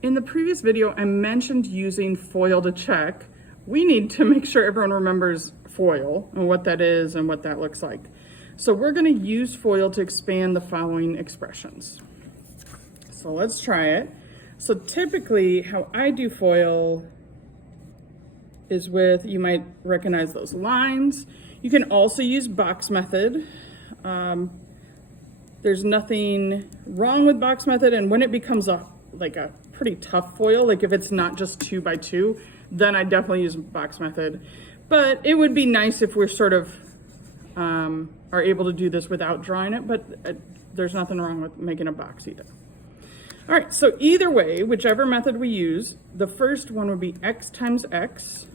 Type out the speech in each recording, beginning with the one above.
In the previous video, I mentioned using FOIL to check. We need to make sure everyone remembers FOIL and what that is and what that looks like. So we're going to use FOIL to expand the following expressions. So let's try it. So typically how I do FOIL is with, you might recognize those lines. You can also use box method. There's nothing wrong with box method, and when it becomes a pretty tough FOIL, like if it's not just 2 by 2, then I definitely use box method. But it would be nice if we're sort of are able to do this without drawing it, but there's nothing wrong with making a box either. All right, so either way, whichever method we use, the first one would be x times x,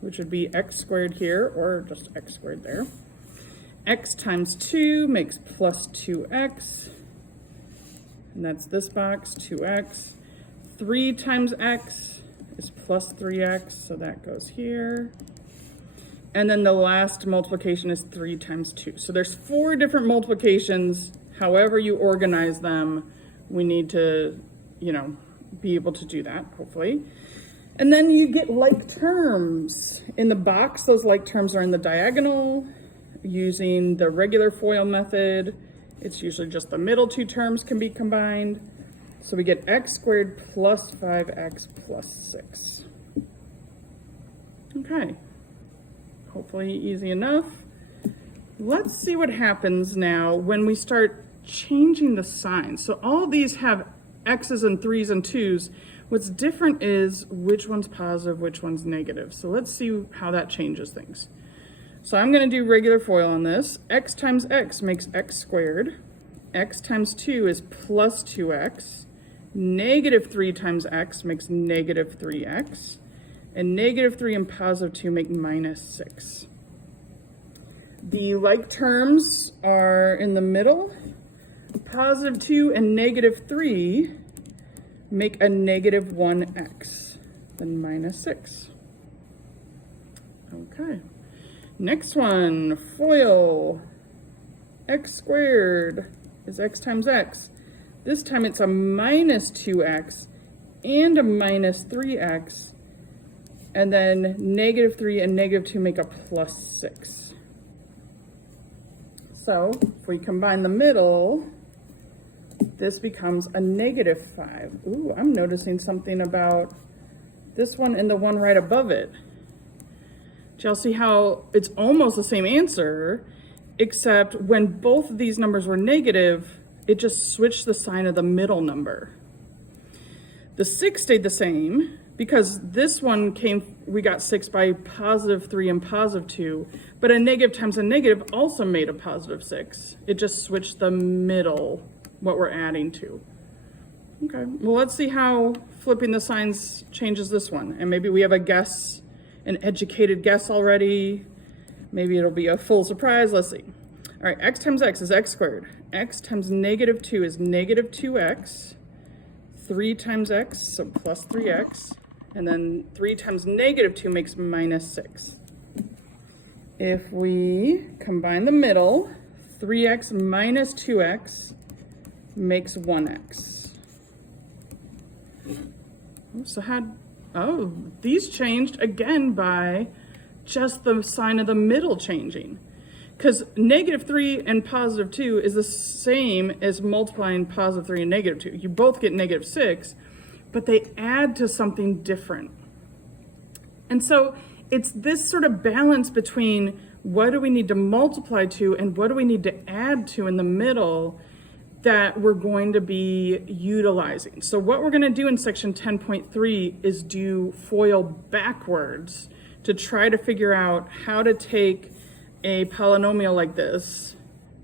which would be x squared here, or just x squared there. X times 2 makes plus 2x, and that's this box, 2x. 3 times x is plus 3x, so that goes here. And then the last multiplication is 3 times 2. So there's 4 different multiplications. However you organize them, we need to, be able to do that, hopefully. And then you get like terms. In the box, those like terms are in the diagonal. Using the regular FOIL method, it's usually just the middle 2 terms can be combined. So we get x squared plus 5x plus 6. Okay, hopefully easy enough. Let's see what happens now when we start changing the signs. So all of these have x's and 3's and 2's. What's different is which one's positive, which one's negative. So let's see how that changes things. So I'm going to do regular FOIL on this. X times x makes x squared. X times 2 is plus 2x. Negative 3 times x makes negative 3x. And negative 3 and positive 2 make minus 6. The like terms are in the middle. Positive 2 and negative 3 make a negative 1x, then minus 6. Okay. Next one, FOIL. X squared is x times x. This time it's a minus 2x and a minus 3x. And then negative 3 and negative 2 make a plus 6. So if we combine the middle, this becomes a negative 5. Ooh, I'm noticing something about this one and the one right above it. Do y'all see how it's almost the same answer, except when both of these numbers were negative, it just switched the sign of the middle number. The 6 stayed the same because this one we got 6 by positive 3 and positive 2, but a negative times a negative also made a positive 6. It just switched the middle, what we're adding to. Okay, well, let's see how flipping the signs changes this one. And maybe we have a guess, an educated guess already. Maybe it'll be a full surprise. Let's see. All right, x times x is x squared. X times negative 2 is negative 2x. 3 times x, so plus 3x. And then 3 times negative 2 makes minus 6. If we combine the middle, 3x minus 2x makes 1x. So these changed again by just the sign of the middle changing. Because negative 3 and positive 2 is the same as multiplying positive 3 and negative 2. You both get negative 6, but they add to something different. And so it's this sort of balance between what do we need to multiply to and what do we need to add to in the middle that we're going to be utilizing. So what we're going to do in section 10.3 is do FOIL backwards to try to figure out how to take a polynomial like this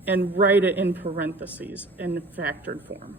and write it in parentheses in factored form.